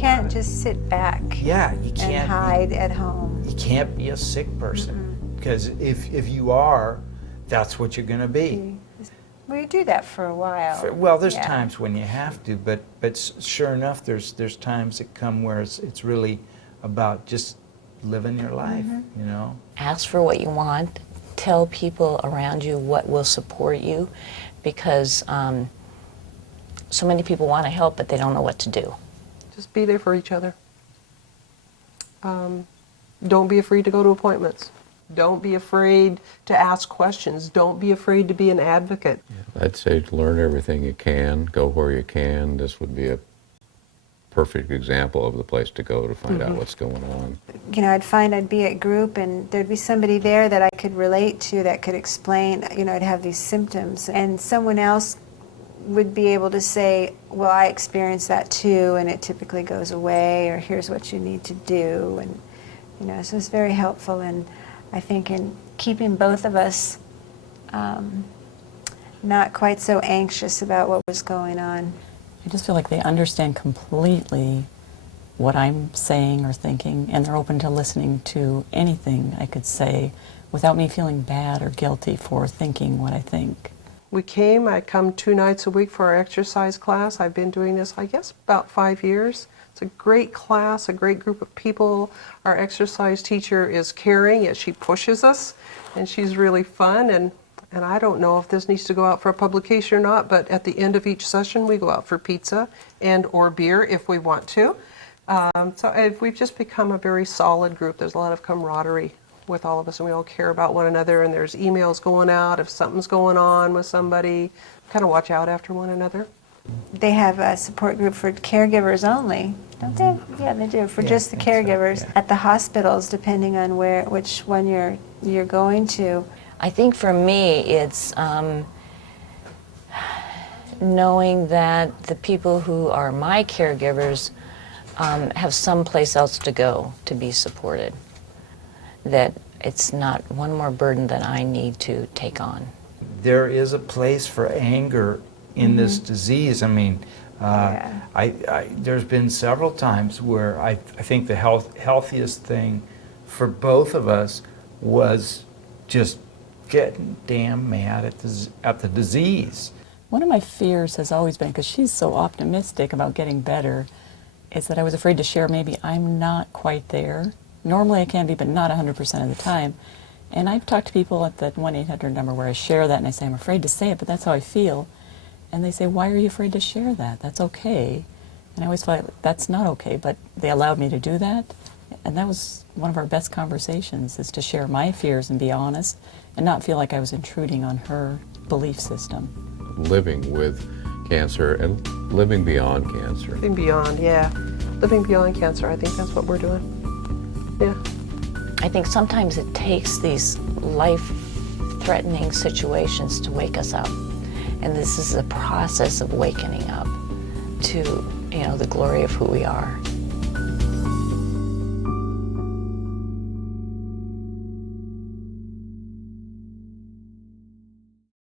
can't just sit back Yeah, you can't and hide at home. You can't be a sick person, because if you are, that's what you're going to be. Well, you do that for a while. Well, there's times when you have to, but sure enough, there's times that come where it's really about just living your life, you know. Ask for what you want. Tell people around you what will support you, because so many people want to help, but they don't know what to do. Just be there for each other. Don't be afraid to go to appointments. Don't be afraid to ask questions. Don't be afraid to be an advocate. I'd say learn everything you can, go where you can. This would be a perfect example of the place to go to find out what's going on. You know, I'd be at group and there'd be somebody there that I could relate to, that could explain, you know, I'd have these symptoms, and someone else would be able to say, well, I experienced that too, and it typically goes away, or here's what you need to do, and you know, so it's very helpful, and I think in keeping both of us not quite so anxious about what was going on. I just feel like they understand completely what I'm saying or thinking, and they're open to listening to anything I could say without me feeling bad or guilty for thinking what I think. I come 2 nights a week for our exercise class. I've been doing this, I guess, about 5 years. It's a great class, a great group of people. Our exercise teacher is caring, yet she pushes us, and she's really fun. And I don't know if this needs to go out for a publication or not, but at the end of each session, we go out for pizza and or beer if we want to. We've just become a very solid group. There's a lot of camaraderie with all of us, and we all care about one another, and there's emails going out if something's going on with somebody. Kind of watch out after one another. They have a support group for caregivers only, don't they? Yeah, they do, for just the caregivers at the hospitals, depending on which one you're going to. I think for me, it's knowing that the people who are my caregivers have someplace else to go to be supported. That it's not one more burden that I need to take on. There is a place for anger in this disease. I mean, there's been several times where I think the healthiest thing for both of us was just getting damn mad at the disease. One of my fears has always been, because she's so optimistic about getting better, is that I was afraid to share maybe I'm not quite there. Normally I can be, but not 100% of the time. And I've talked to people at that 1-800 number where I share that and I say, I'm afraid to say it, but that's how I feel. And they say, why are you afraid to share that? That's okay. And I always felt like that's not okay, but they allowed me to do that. And that was one of our best conversations, is to share my fears and be honest and not feel like I was intruding on her belief system. Living with cancer and living beyond cancer. Living beyond, yeah. Living beyond cancer, I think that's what we're doing. Yeah. I think sometimes it takes these life-threatening situations to wake us up. And this is a process of wakening up to, you know, the glory of who we are.